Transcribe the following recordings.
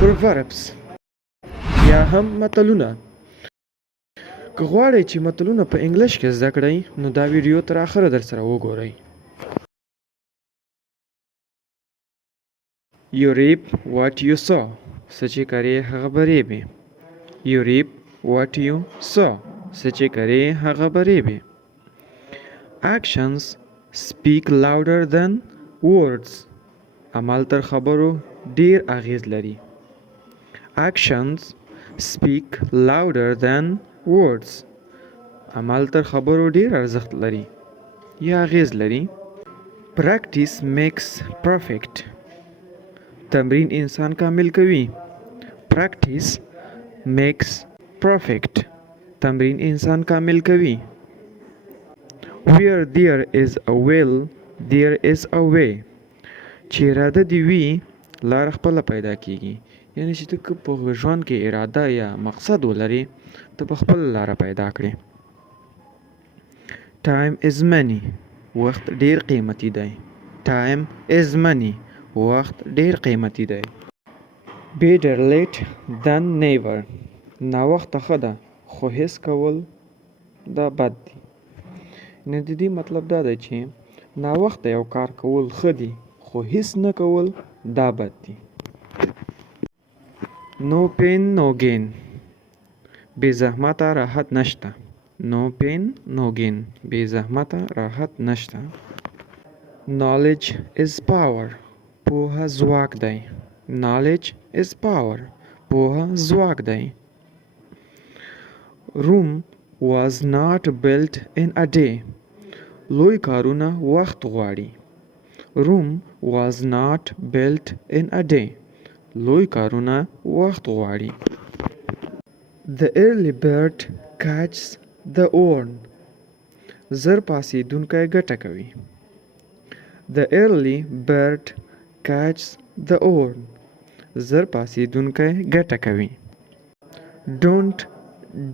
Proverbs یا هم متلونه. که غواړئ چې متلونه په انګلیش کې زده کړئ نو دا ویډیو تر اخره در سره وګورئ. You reap what you sow. څه چې کرې هغه به ریبې. You reap what you sow. څه چې کرې هغه به ریبې. Actions speak louder than words. عمل تر خبرو ډیر اغیز لري. Actions speak louder than words. عمل تر خبرو ډیر ارزښت لري یا اغیز لري. Practice makes perfect. تمرین انسان کامل کوي. Practice makes perfect. تمرین انسان کامل کوي. Where there is a will, there is a way. چې اراده دی وي لار خپله پیدا کیږي. یعنی چې ته په ژوند کې اراده یا مقصد ولري ته په خپل لاره پیدا کړې. Time is money. وخت ډیر قیمتي دی. Time is money. وخت ډیر قیمتي دی. Better late than never. ناوخته ښه ده خو هیڅ کول دا بد دی. نه د دې مطلب دا دی چې ناوخته یو کار کول ښه دي خو هیڅ نه کول دا بد دي. No pain no gain. بې زحمته راحت نشته. No pain no gain. بې زحمته راحت نشته. Knowledge is power. پوهه ځواک دی. Knowledge is power. پوهه ځواک دی. Rome was not built in a day. لوی کارونه وخت غواړي. Rome was not built in a day. لوی کارونه وخت غواړي. The early bird catches the worm. زر پاسېدونکی ګټه کوي. The early bird catches the worm. زر پاسېدونکی ګټه کوي. Don't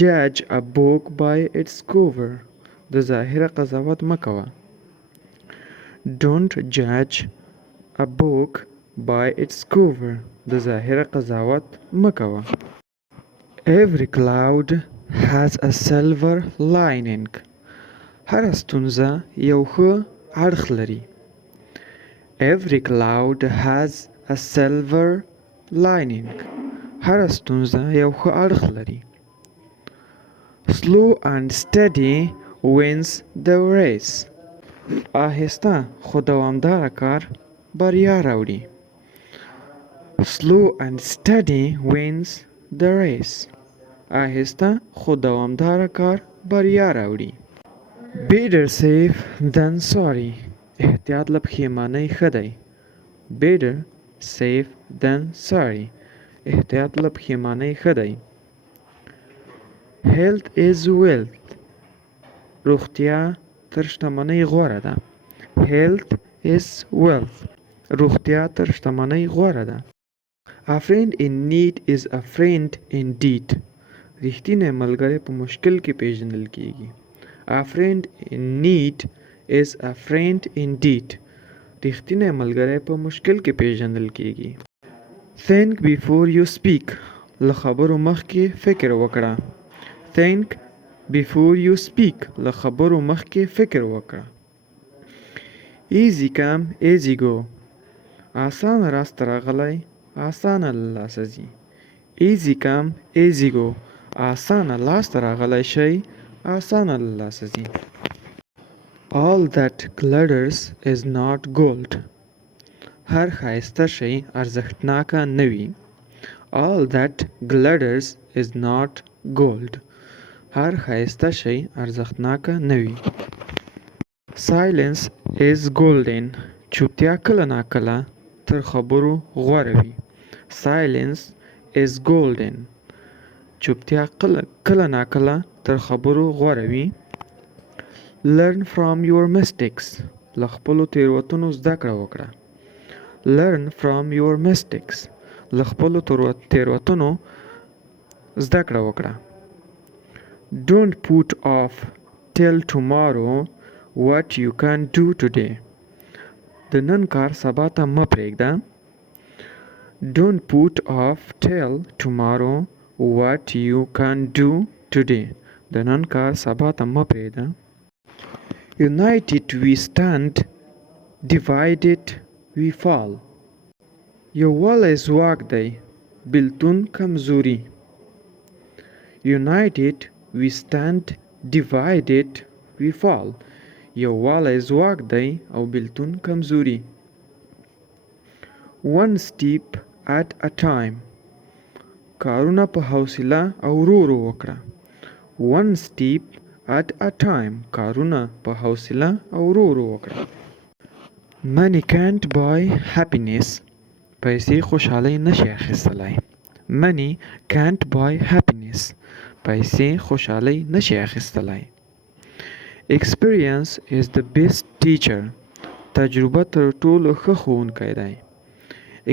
judge a book by its cover. د ظاهره قضاوت مه کوه. Don't judge a book by its cover. د ظاهره قضاوت مه کوه. Every cloud has a silver lining. هر ستونزه یو ښه اړخ لري. Every cloud has a silver lining. هر ستونزه یو ښه اړخ لري. Slow and steady wins the race. آهسته خو دوامداره کار بریا راوړي. Slow and steady wins the race. آهسته خو دوامداره کار بریا راوړي. Better safe than sorry. احتیاط له پښیمانۍ ښه دی. Better safe than sorry. احتیاط له پښیمانۍ ښه دی. Health is wealth. روغتیا تر شتمنۍ غوره ده. Health is wealth. روغتیا تر شتمنۍ غوره ده. A friend in need is a friend indeed. رښتینی ملګری په مشکل کې پیژندل کیږي. A friend in need is a friend indeed. رښتینی ملګری په مشکل کې پیژندل کیږي. Think before you speak. له خبرو مخکې فکر وکړه. Think before you speak. له خبرو مخکې فکر وکړه. Easy come easy go. آسان راست راغلی آسانه له لاسه ځي. Easy come easy go. آسانه لاست راغلی شی آسانه له لاسه ځي. All that glitters is not gold. هر ښایسته شی ارزښتناکه نه وي. All that glitters is not gold. هر ښایسته شی ارزښتناکه نه وي. Silence is golden. چوپتیا کله ناکله تر خبرو غوره وي. Silence is golden. چوپتیا کله ناکله تر خبرو غوره وي. Learn from your mistakes. له خپلو تېروتنو زده کړه وکړه. Learn from your mistakes. له خپلو تېروتنو زده کړه وکړه. Don't put off till tomorrow what you can do today. د نن کار سبا ته مه پرېږده. Don't put off till tomorrow what you can do today. د نن کار سبا ته مه پرېږده. United we stand, divided we fall. یووالی ځواک دی، بېلتون کمزوري. United we stand, divided we fall. یووالی ځواک دی او بېلتون کمزوري. One step at a time. کارونه په حوصله او ورو ورو وکړه. One step at a time. کارونه په حوصله او ورو ورو وکړه. Money can't buy happiness. پیسې خوشحالۍ نشي اخیستلی. Money can't buy happiness. پیسې خوشحالۍ نشي اخیستلی. Experience is the best teacher. تجربه تر ټولو ښه ښوونکی دی.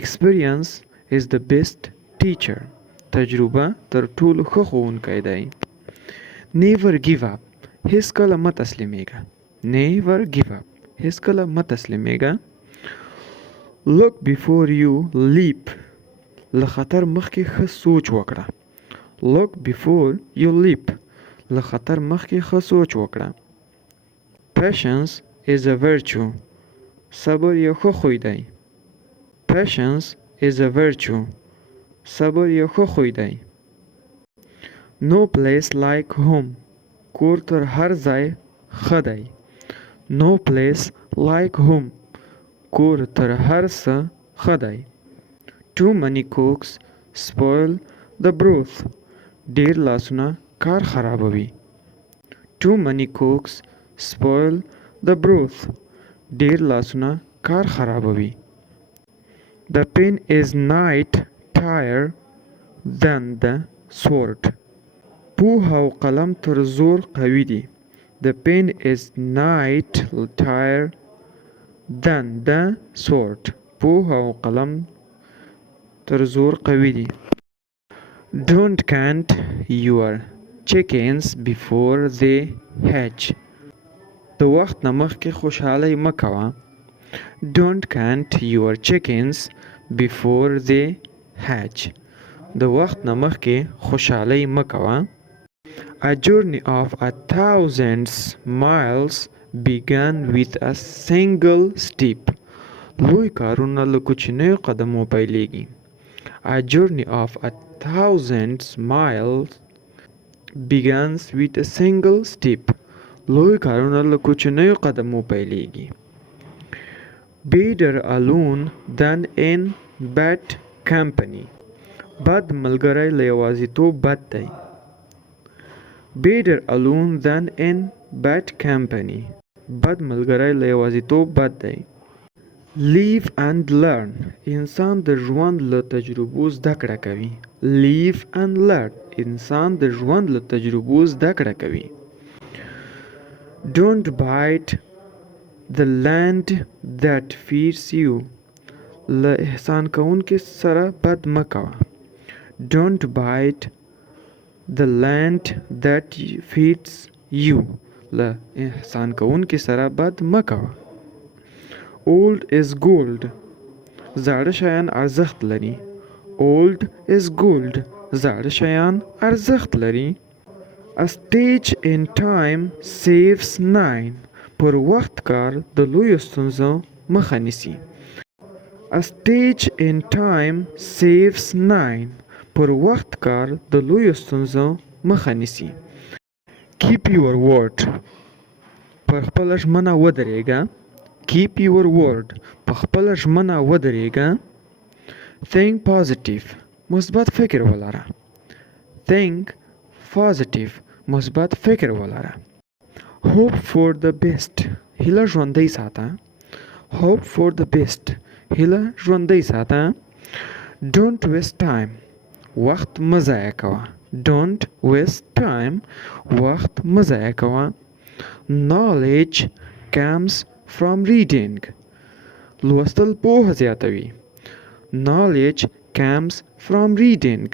Experience is the best teacher. تجربه تر ټولو ښه ښوونکی دی. Never give up. هیڅکله مه تسلیمیږه. Never give up. هیڅکله مه تسلیمیږه. Look before you leap. له خطر مخکې ښه سوچ وکړه. Look before you leap. له خطر مخکې ښه سوچ وکړه. Patience is a virtue. صبر یو ښه خوی دی. Patience is a virtue. صبر یو ښه خوی دی. No place like home. کور تر هر ځای ښه دی. No place like home. کور تر هر څه ښه دی. Too many cooks spoil the broth. ډېر لاسونه کار خرابوي. Too many cooks spoil the broth. ډېر لاسونه کار خرابوي. The pen is not tired than the sword. پوهه او قلم تر زور قوي دي. The pen is not tired than the sword. پوهه او قلم تر زور قوي دي. Don't count your chickens before they hatch. د وخت نه مخکې خوشحالۍ مه کوه. Don't count your chickens before they hatch. د وخت نه مخکې خوشحالۍ مه کوه. A journey of 1,000 miles began with a single step. لوی کارونه له کوچنیو قدمو پیلېږي. A journey of 1,000 miles begins with a single step. لوی کارونه له کوچنیو قدمو پیلېږي. Better alone than in bad company. بد ملګری له یوازیتوب بد دی. Better alone than in bad company. بد ملګری له یوازیتوب بد دی. Live and learn. انسان د ژوند له تجربو زده کړه کوي. Live and learn. انسان د ژوند له تجربو زده کړه کوي. Don't bite the land that feeds you. له احسان کوونکي سره بد مه کوه. Don't bite the land that feeds you. له احسان کوونکي سره بد مه کوه. Old is gold. زاړه شیان ارزښت لري. Old is gold. زاړه شیان ارزښت لري. A stage in time saves 9. پر وخت کار د لویو ستونزو مخه نیسي. A stage in time saves 9. پر وخت کار د لویو ستونزو مخه نیسي. Keep your word. پر خپله ژمنه ودرېږه. Keep your word. په خپله ژمنه ودرېږه. Think positive. مثبت فکر ولره. Think positive. مثبت فکر ولره. Hope for the best. هیله ژوندۍ ساته. Hope for the best. هیله ژوندۍ ساته. Don't waste time. وخت مه ضایع کوه. Don't waste time. وخت مه ضایع کوه. Knowledge comes from reading. لوستل پوهه زیاتوي. Knowledge comes from reading.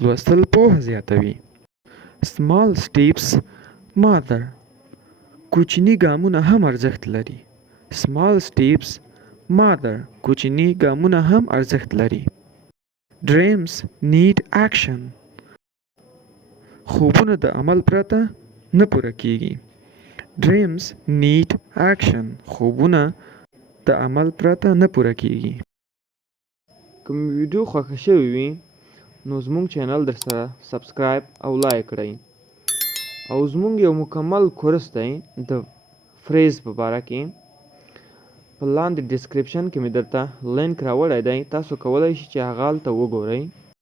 لوستل پوهه زیاتوي. Small steps matter. کوچني ګامونه هم ارزښت لري. Small steps matter. کوچني ګامونه هم ارزښت لري. dreams need action. خوبونه د عمل پرته نه پوره کیږي. dreams need action. خوبونه د عمل پرته نه پوره کیږي. کوم ویډیو خوښه شوی وي نو زموږ چینل در سره سبسکرایب او لایک کړئ. او زموږ یو مکمل کورس دی د فریز په باره کې. په لاندې ډسکرپشن کې مې درته لینک راوړی دی، تاسو کولی شئ چې هغه هلته وګورئ.